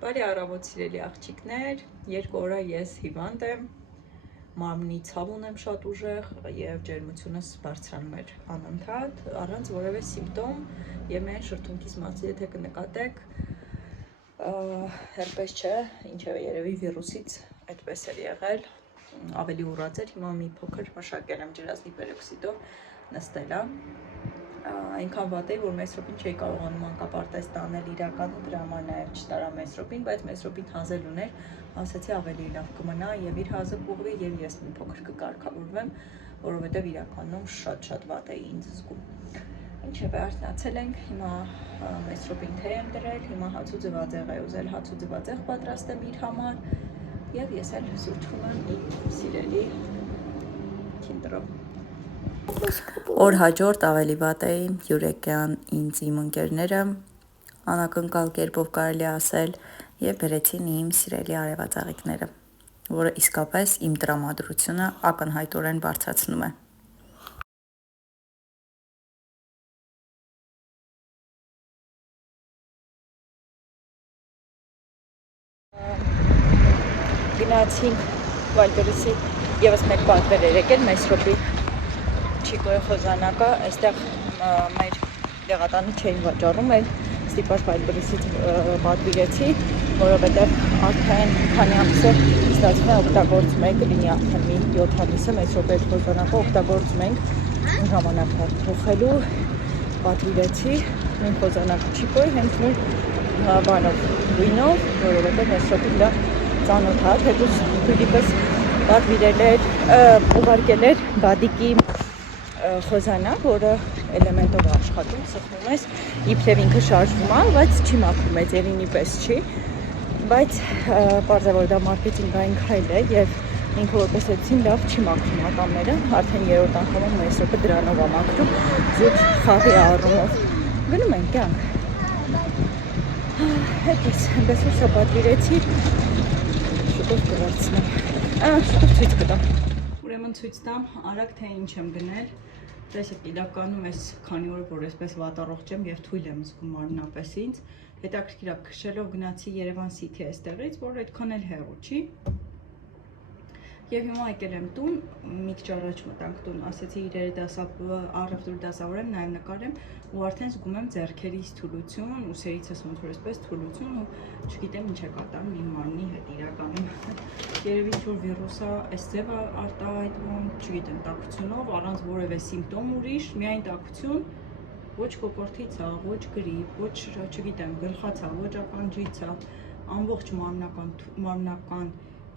Բարի առավոտ սիրելի աղջիկներ, 2 օր է ես հիվանդ եմ, մարմնի ցավ ունեմ շատ ուժեղ եւ ջերմությունս բարձրանում էր անընդհատ, առանց որևէ սիմպտոմ եւ միայն շրթունքիս մասի եթե կնկատեք, հերպես չէ, ինչեւ երևի վիրուսից այդպես էր եղել, ավելի ուրած էր, հիմա մի փոքր մշակել եմ ջրածնի պերօքսիդով նստել է, այնքան վատ էր, որ մեծ րոպին չէի կարողանում անկապարտեզ տանել իրականում դրա համար նաև չտարա մեծ րոպին, բայց մեծ րոպին հազել ուներ, ասացի ավելի լավ կմնա եւ իր հազը կուղվի եւ ես մի փոքր կկարգավորվեմ, որովհետեւ իրականում շատ վատ էի ինձ զգում։ Ինչևէ, արթնացել ենք, հիմա մեծ րոպին թեյ եմ դրել, հիմա հաց ու ձվածեղ է ուզել հաց ու ձվածեղ պատրաստեմ իր համար եւ ես էլ սուրճ խմեմ իմ սիրելի քինդրով։ Օր հաջորդ ավելի վատ էի, Յուրեկյան ինձ իմ ընկերները անակնկալ կերպով կարելի ասել եւ բերեցին իմ սիրելի արևածաղիկները, որը իսկապես իմ տրամադրությունը ակնհայտորեն բարձրացնում է։ Գնացինք Վալդորիսի եւս մեկ պատվեր էր եկել մեծ րոպի Չիկոյի խոզանակը, այստեղ մեր դեղատանը չէին վաճառում, էլ ստիպված Վալդորիսից պատվիրեցի, որովհետև արդեն քանի ամիս է ստացվում է օգտագործում ենք, լինի արդեն մի 7 ամիսը մեծ րոպեի խոզանակը օգտագործում ենք ժամանակը փոխելու, պատվիրեցի նույն խոզանակը Չիկոյի, հենց նույն բանով, գույնով, որովհետև մեծ րոպին դա ծանոթ է, թեկուզ քույրիկս պատվիրել էր, ուղարկել էր բադիկի խոզանակ, որը էլեմենտով աշխատում, սխնում ես, իբրև ինքը շարժվում է, բայց չի մաքրում է, ձերինի պես չի, բայց պարզ է, որ դա մարքեթինգային քայլ է եւ ինքը որպես էցին լավ չի մաքրում ատամները, արդեն 3-րդ անգամում մեծ րոպե դրանով է մաքրում, զուտ խաղի առումով։ Գնում ենք կյանք։ Հետո այնպես որ սա պատվիրեցի, շուտով կվերցնեմ։ Շուտով ցույց կտամ։ Ուրեմն ցույց տամ, արագ թե ինչ եմ գնել։ Տեսեք, իրականում ես քանի օր որ այսպես վատառողջ եմ եւ թույլ եմ զգում մարմնապես ինձ, հետաքրքիր է քշելով գնացի Երևան City այստեղից, որ այդքան էլ հեռու չի։ Եվ հիմա եկել եմ տուն, մի քիչ առաջ մտանք տուն, ասեցի իրերի առևտուր դասավորեմ, նաեւ նկարեմ ու արդեն զգում եմ ձեռքերից թուլություն, ուսերիցս ոնց որ այսպես թուլություն ու չգիտեմ ինչ է կատարում իմ մարմնի հետ իրականում։ Երևի ինչ որ վիրուսը այս ձևը արտահայտվում, չգիտեմ, տաքությունով, առանց որևէ սիմպտոմ ուրիշ, միայն տաքություն, ոչ կոկորդի ցավ, ոչ գրիպ, ոչ, չգիտեմ, գլխացավ, ոչ ականջիցավ, ամբողջ մարմնական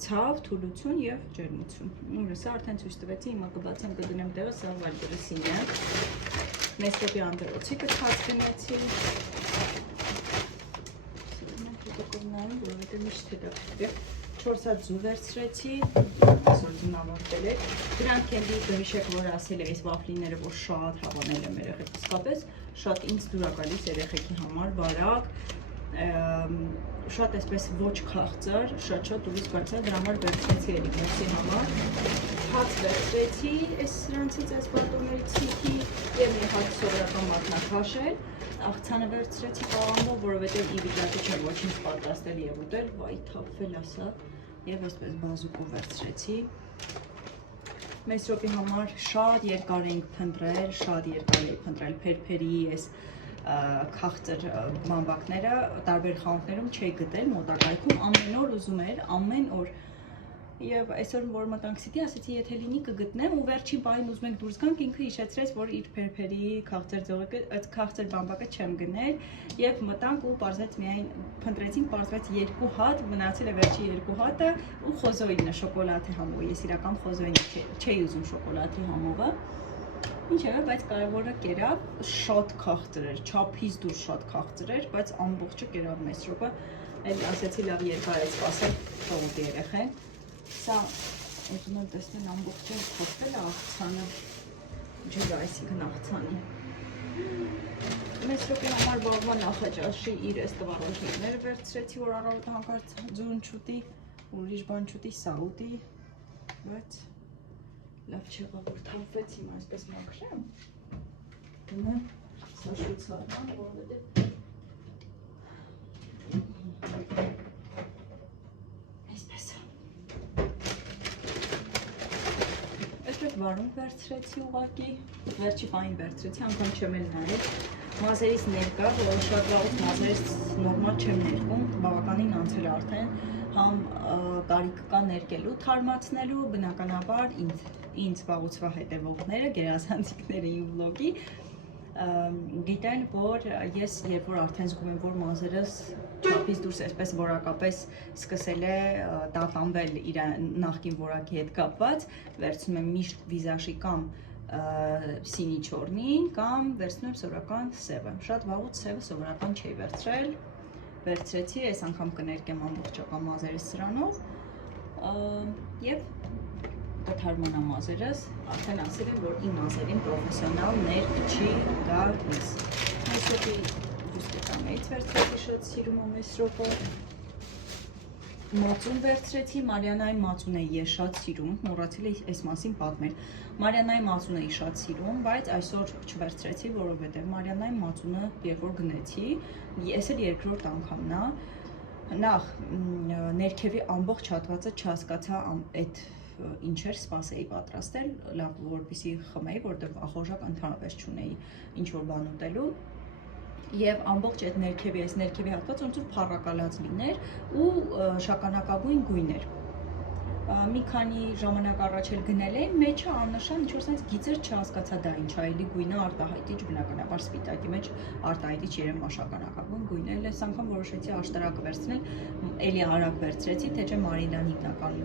ցավ, թուլություն եւ ջերմություն։ Ուրեմն սա արդեն ցույց տվեցի, հիմա կբացեմ կդնեմ տեղը, սա Վալդորիսին է։ Մեծ րոպի անտերոցիկը ցած գնացի։ Որովհետեւ միշտ հետաքրքիր 4 հատ ձու վերցրեցի, այսօր ձուն ավարտել է։ Դրանք կենդի գհիշեք, որ ասել եմ ես վաֆլիները, որ շատ հավանել եմ երեխեք, իսկապես շատ ինձ դուր է գալիս երեխեքի համար, բարակ, շատ այսպես ոչ քաղցր, շատ դուրս գալիս է, դրա համար վերցրեցի էլի մեսի համար, հաց վերցրեցի, այս սրանցից այս բատոններից սիքի եւ մի հատ սովորական մատնաքաշել, աղցանը վերցրեցի պաղամով, որովհետեւ ի վիճակի չէ ոչինչ պատրաստել եւ ուտել, վայ թափվել ասա, եւ այսպես բազուկով վերցրեցի։ Մեծ րոպի համար շատ երկար էինք փնտրել, փերփերի այս քաղցր բամբակները տարբեր խանութներում չէի գտել մոտակայքում, ամեն օր ուզում էր, ամեն օր եւ այսօր որ մտանք City, ասեցի եթե լինի կգտնեմ ու վերջին պահին ուզում ենք դուրս գանք, ինքը հիշեցրեց, որ իր փերփերի քաղցր բամբակը չեմ գնել եւ մտանք ու պարզեց միայն փնտրեցինք, պարզվեց 2 հատ, մնացել է վերջի 2 հատը ու խոզոինը շոկոլադի համով, ես իրական խոզոինը չէի ուզում շոկոլադի համովը։ Ինչևէ, բայց կարևորը կերավ, շատ քաղցր էր, չափից դուրս շատ քաղցր էր, բայց ամբողջը կերավ մեծ րոպե, էլ ասեցի լավ երկար է սպասել, թողուտի երեխեն։ Սա ուզում եմ տեսնել ամբողջը թափվել է աղցանը, ջուրը, այսինքն աղցանի։ Մեծ րոպի համար բաղվա նախաճաշի իր այս տվառոժները վերցրեցի, որ առավոտ հանկարծ ձուն չուտի, ուրիշ բան չուտի, սա ուտի, բայց լավ չեղա, որ թափվեց, հիմա այսպես մաքրեմ, գնեմ, սա շուտ սարման, որովհետև վարունգ վերցրեցի ուղղակի, վերջի պահին վերցրեցի, անգամ չեմ էլ նայել։ Մազերից ներկա, շատ վաղուց մազերից նորմալ չեմ ներկում, բավականին անցել արդեն, համ կարիք կա ներկելու, թարմացնելու, բնականաբար ինձ վաղուցվա հետևողները, գերազանցիկները իմ վլոգի, գիտեն, որ ես երբ որ արդեն զգում եմ, որ մազերս չափից դուրս այսպես որակապես սկսել է տատանվել իր նախկին որակի հետ կապված, վերցնում եմ միշտ վիզաժի կամ սինի չորնին կամ վերցնում եմ սովորական սևը, շատ վաղուց սևը սովորական չէի վերցրել, վերցրեցի, այս անգամ կներկեմ ամբողջական մազերս սրանով և կթարմանա մազերս, արդեն ասել եմ, որ իմ մազերին պրոֆեսիոնալ ներկ չի գալիս։ Այսօրի դուսկետամեից վերցրեցի շատ սիրում եմ այս ռոպը, մածուն վերցրեցի, Մարիանայի մածուն էի ես շատ սիրում, մոռացել էի այս մասին պատմել, Մարիանայի մածուն էի շատ սիրում, բայց այսօր չվերցրեցի, որովհետև Մարիանայի մածունը երբ որ գնեցի, ես էլ երկրորդ անգամն է, նախ ներքևի ամբողջ հատվածը չհասկացա այդ ինչ էր սպասեի պատրաստել, լավ որպեսզի խմեի, որտեղ ախորժակ ընդհանրապես չունեի ինչ-որ բան ուտելու և ամբողջ այդ ներքևի հատված ոնց որ փառակալած լիներ ու շագանակագույն գույն էր։ Մի քանի ժամանակ առաջ էլ գնել էի, մեջը աննշան ինչ-որ սենց գիծեր չհասկացա դա ինչ է, էլի գույնը արտահայտիչ, բնականաբար սպիտակի մեջ արտահայտիչ երևա շագանակագույն գույն է, այս անգամ որոշեցի աշտարակը վերցնել, էլի արագ վերցրեցի, թե չէ Մարիլան հիմնական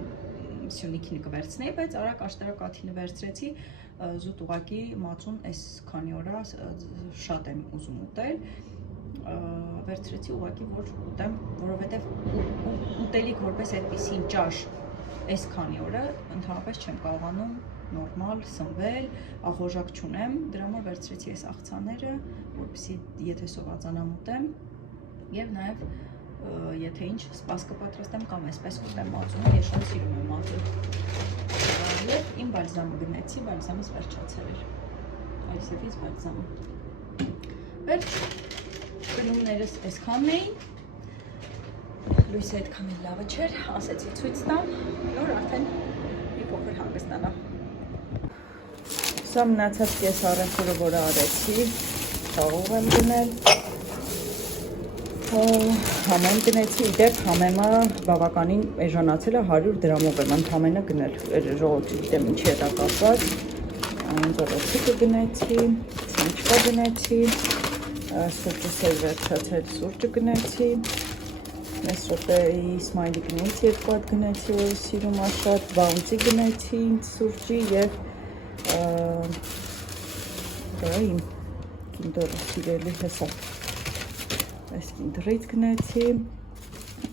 սյունիքին կվերցնեի, բայց արագ աշտարակ աթինը վերցրեցի, զուտ ուղակի մածուն այս քանի օրա շատ եմ ուզում ուտել, վերցրեցի ուղակի որ ուտեմ, որովհետև ուտելիք որպես այդպիսին ճաշ այս քանի օրը ընդհանրապես չեմ կարողանում նորմալ սնվել, ախորժակ չունեմ, դրա համար վերցրեցի այս աղցաները, որպեսզի եթե սովածանամ ուտեմ և նաև եթե ինչ սպաս կպատրաստեմ կամ այսպես կուտեմ մածունը, ես շատ սիրում եմ մածուն և իմ բալզամը գնեցի, բալզամս վերջացել էր, այսևից բալզամը վերջ, գնումներս այսքանն էին, լույսը այդքան էլ լավը չէր, ասեցի ցույց տամ, նոր արդեն մի փոքր հանգստանա։ Սա մնացած կես առենքորը, որը արեցի, թաղող եմ գնել, համեմ գնեցի, իդեպ համեմը բավականին էժանացել է 100 դրամով եմ ընդամենը գնել, ժողովրդի գիտեմ ինչի հետ կապված, անձորոցիկը գնեցի, սնիչկա գնեցի, սուրճս էլ վերջացել սուրճը գնեցի, մեզ րոպեի սմայլի գնեցի, երկու հատ գնեցի, որ սիրում աշատ, բաունցի գնեցի ինձ սուրճի և դա իմ կինդորը սիրելի հեսա այս կինդրից գնեցի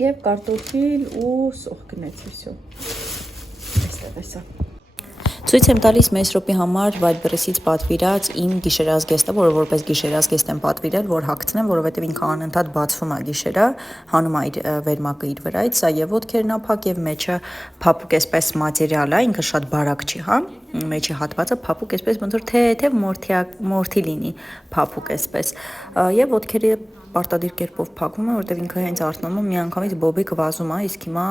և կարտոֆիլ ու սող գնեցի, վսյո, այստեղ էսա։ Ցույց եմ տալիս Մեսրոպի համար Wildberries-ից պատվիրած իմ գիշերազգեստը, որը որպես գիշերազգեստ եմ պատվիրել, որ հագցնեմ, որովհետև ինքը անընդհատ բացվում է գիշերը, հանում է իր վերմակը իր վրայից, սա եւ ոտքերն է փակ եւ մեջը փափուկ էսպես մատերիալ է, ինքը շատ բարակ չի, հա, մեջի հատվածը փափուկ էսպես ոնց որ թեթև մորթի լինի, փափուկ էսպես, եւ ոտքերը պարտադիր կերպով փակվում է, որտեղ ինքը հենց արթնում մի անգամից բոբիկ վազում է, իսկ հիմա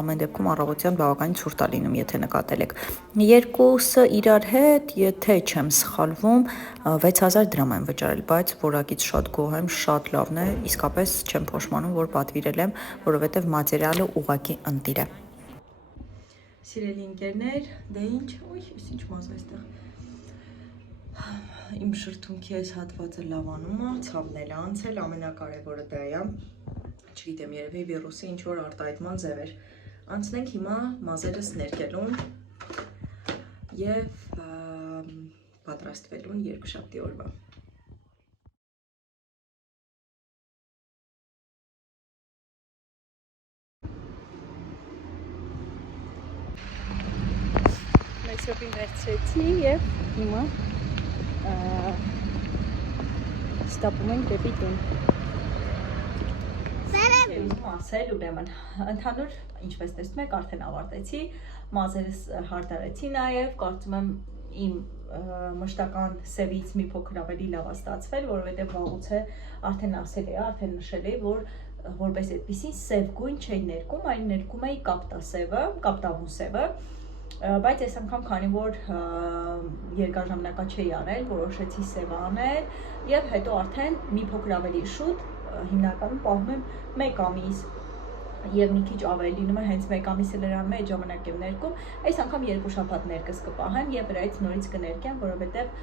ամեն դեպքում առավոտյան բավականին ցուրտ է լինում, եթե նկատել եք։ Երկուսը իրար հետ, եթե չեմ սխալվում, 6000 դրամ եմ վճարել, բայց որակից շատ գոհ եմ, շատ լավն է, իսկապես չեմ փոշմանում, որ պատվիրել եմ, որովհետև մատերիալը ուղղակի ընտիր է։ Սիրելի ընկերներ, դե ինչ, ոյ, ինչ մազ այստեղ։ Իմ շրթունքի այս հատվածը լավանում է, ցավն էլ անցել, ամենակարևորը դա է, չգիտեմ, երևի վիրուսի ինչ-որ արտահայտման ձև էր։ Անցնենք հիմա մազերս ներկելուն և պատրաստվելուն երկուշաբթի օրվա։ Մեսրոպին վերցրեցի և հիմա ստապում ենք դեպի տուն։ Ասել ուրեմն, ընդհանուր, ինչպես տեսնում եք, արդեն ավարտեցի, մազերս հարդարեցի նաև, կարծում եմ իմ մշտական սևից մի փոքր ավելի լավ է ստացվել, որովհետև վաղուց է արդեն ասել էի, արդեն նշել էի, որ որպես այդպիսին սև գույն չէի ներկում, այլ ներկում էի կապտասևը, կապտավուն սևը, բայց այս անգամ քանի որ երկար ժամանակա չի արել, որոշեցի սև անել եւ հետո արդեն մի փոքր ավելի շուտ հիմնականում պահում եմ 1 ամիս եւ մի քիչ ավելի լինում է հենց 1 ամիսը նրան մեջ ժամանակ եմ ներկում, այս անգամ 2 շաբաթ ներկս կպահեմ եւ վրայից նորից կներկեմ, որովհետեւ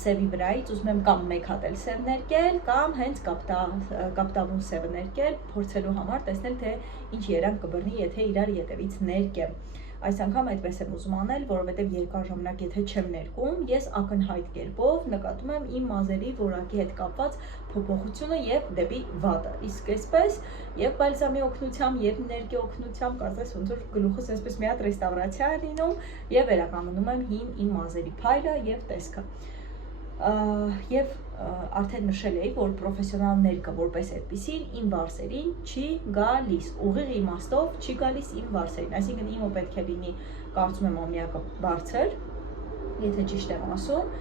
սևի վրայից ուզում եմ կամ 1 հատ էլ սև ներկել, կամ հենց կապտավուն սևը ներկել, փորձելու համար տեսնել թե ինչ երանգ կբռնի, եթե իրար ետևից ներկեմ։ Այս անգամ այդպես եմ ուզում անել, որովհետև երկար ժամանակ եթե չեմ ներկում, ես ակնհայտ կերպով նկատում եմ իմ մազերի որակի հետ կապված փոփոխությունը եւ դեպի վատը։ Իսկ այսպես եւ բալզամի օգնությամբ եւ ներկի օգնությամբ կարծես ոնց որ գլուխս այսպես մի հատ ռեստավրացիա է լինում եւ վերականգնում եմ հին իմ մազերի փայլը եւ տեսքը։ Եվ արդեն նշել էի, որ պրոֆեսիոնալ ներկը որպես այդպիսին իմ վարսերին չի գալիս, ուղիղ իմաստով չի գալիս իմ վարսերին, այսինքն իմը պետք է լինի, կարծում եմ ամյակը բարձր, եթե ճիշտ եմ ասում,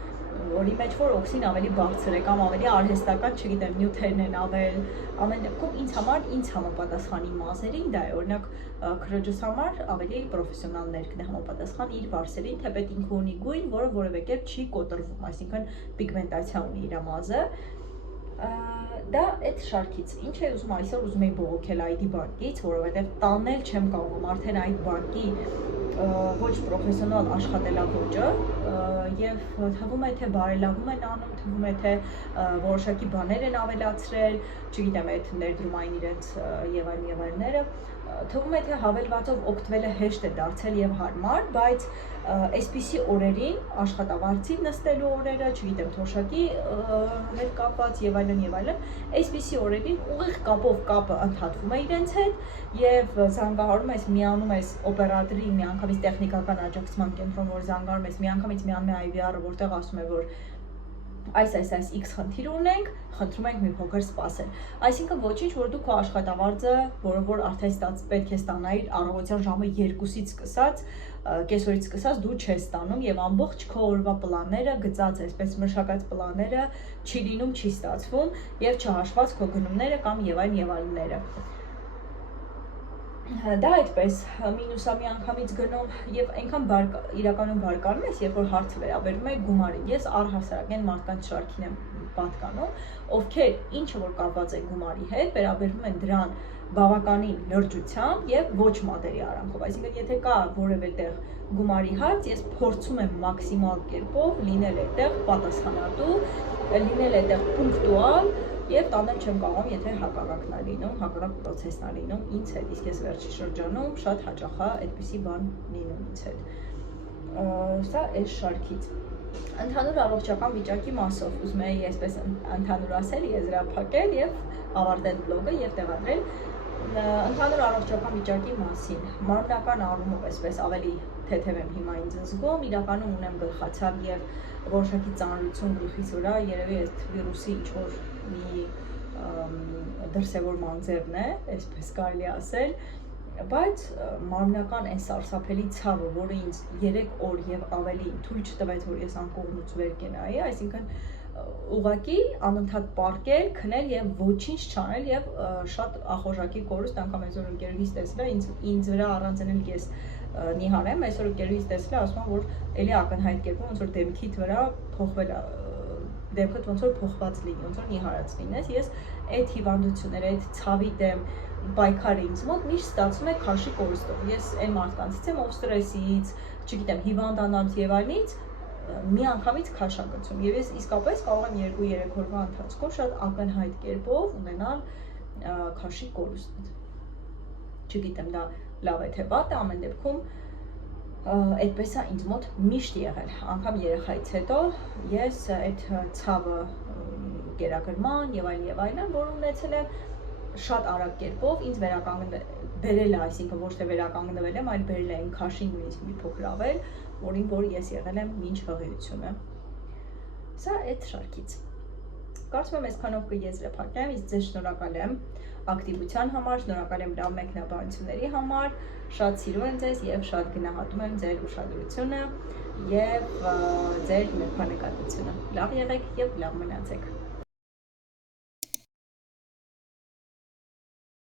որի մեջ որ օքսին ավելի բարձր է կամ ավելի արհեստական, չգիտեմ, նյութերն են ավել, ամեն դեպքում ինձ համար ինձ համապատասխանի մազերին, դա է, օրինակ քրոջս համար ավելի պրոֆեսիոնալ ներկն է համապատասխան իր վարսերին, թեպետ ինքը ունի գույն, որը որևէ կերպ չի կոտրվում, այսինքն պիգմենտացիա ունի իր մազը, դա այդ շարքից, ինչ է ուզում այսօր ուզում էի բողոքել այդ բանկից, որովհետև տանել չեմ կարողում արդեն այդ բանկի ոչ պրոֆեսիոնալ աշխատելավոճը եւ թվում է թե բարելավում են անում, թվում է թե որոշակի բաներ են ավելացրել, չգիտեմ, այդ ներդրումային իրենց եւ այլները, թվում է թե հավելվածով օգտվելը հեշտ է դարձել եւ հարմար, բայց այսպիսի օրերին աշխատավարձի նստելու օրերը, չգիտեմ, թոշակի հետ կապված եւ այլն, այսպիսի օրերին ուղիղ կապով կապը ընդհատվում է իրենց հետ եւ զանգահարում ես, միանում ես օպերատորի միանգամից տեխնիկական աջակցման կենտրոն, որ զանգահարում ես, միանգամից միանում է IVR-ը, որտեղ ասում է, որ այս X խնդիր ունենք, խնդրում ենք մի փոքր սպասել։ Այսինքն ոչինչ, որ դու քո աշխատավարձը, որը որ արդեն պետք է ստանայիր առավոտյան ժամը 2-ից սկսած, կեսօրից սկսած դու չես ստանում եւ ամբողջ քո օրվա պլանները գծած այսպես մշակած պլանները չի լինում, չի ստացվում եւ չհաշված քո գնումները կամ եւ այլները։ Դա այդպես մինուսա մի անգամից գնում եւ այնքան իրականում բարկանում ես, երբ որ հարցը վերաբերում է գումարին։ Ես առհասարակ այն մարդկանց շարքին եմ պատկանում, ովքեր ինչը որ կապված է գումարի հետ, վերաբերվում են դրան բավականին լրջությամբ եւ ոչ մատերի արանքով։ Այսինքն եթե կա որևէ տեղ գումարի հարց, ես փորձում եմ մաքսիմալ կերպով լինել այդտեղ պատասխանատու, լինել այդտեղ պունկտուալ եւ տանել չեմ կարողում, եթե հակառակն է լինում, հակառակ պրոցեսն է լինում ինձ հետ, իսկ ես վերջի շրջանում շատ հաճախ է այդպիսի բան լինում ինձ հետ։ Սա այս շարքից։ Ընդհանուր առողջական վիճակի մասով ուզում էի այսպես ընդհանուր ասել, եզրափակել եւ ավարտել բլոգը եւ տեղադրել ընդհանուր առողջական վիճակի մասին։ Մարմնական առումով այսպես ավելի թեթև եմ հիմա ինձ զգում, իրականում ունեմ գլխացավ եւ որոշակի ծանրություն գլխիս վրա, երևի այդ վիրուսի ինչ-որ մի դրսևորման ձևն է, այսպես կարելի ասել, բայց մարմնական այն սարսափելի ցավը, որը ինձ 3 օր եւ ավելի թույլ չտվեց, որ ես անկողնուց վեր կենայի, այսինքն ուղղակի անընդհատ պառկել, քնել եւ ոչինչ չանել եւ շատ ախորժակի կորուստ անգամ այսօր ընկերուհիս տեսել է ինձ վրա առանձնել ես նիհար եմ, այսօր ընկերուհիս տեսել է, ասում եմ, որ էլի ակնհայտ կերպով ոնց որ դեմքիդ վրա փոխվել է, դեմքդ ոնց որ փոխված լինի, ոնց որ նիհարած լինես, ես այդ հիվանդությունները, այդ ցավի դեմ պայքարը ինձ մոտ միշտ ստացվում է քաշի կորստով։ Ես այն մարդկանցից եմ, ով ստրեսից, չգիտեմ, հիվանդանալուց եւ այլնից մի անգամից քաշ ագցում եւ ես իսկապես կարող եմ 2-3 օրվա ընթացքում շատ ակնհայտ կերպով ունենալ քաշի կորուստ։ Չգիտեմ դա լավ է թե վատ է, ամեն դեպքում այդպես է ինձ մոտ միշտ եղել, անգամ երեխայից հետո ես այդ ցավը կերակրման եւ այլն, որ ունեցել եմ շատ արագ կերպով ինձ բերել է, այսինքն ոչ թե վերականգնվել եմ, այլ բերել է այն քաշին նույնիսկ մի փոքր ավել, որ ես եղել եմ մինչ հղիությունը։ Սա այդ շարքից։ Կարծում եմ այսքանով կեզրափակեմ, իսկ ձեզ շնորհակալ եմ ակտիվության համար, շնորհակալ եմ լավ մեկնաբանությունների համար, շատ սիրում եմ ձեզ եւ շատ գնահատում եմ ձեր ուշադրությունը եւ ձեր ներքանեկատվությունը։ Լավ եղեք եւ լավ մնացեք։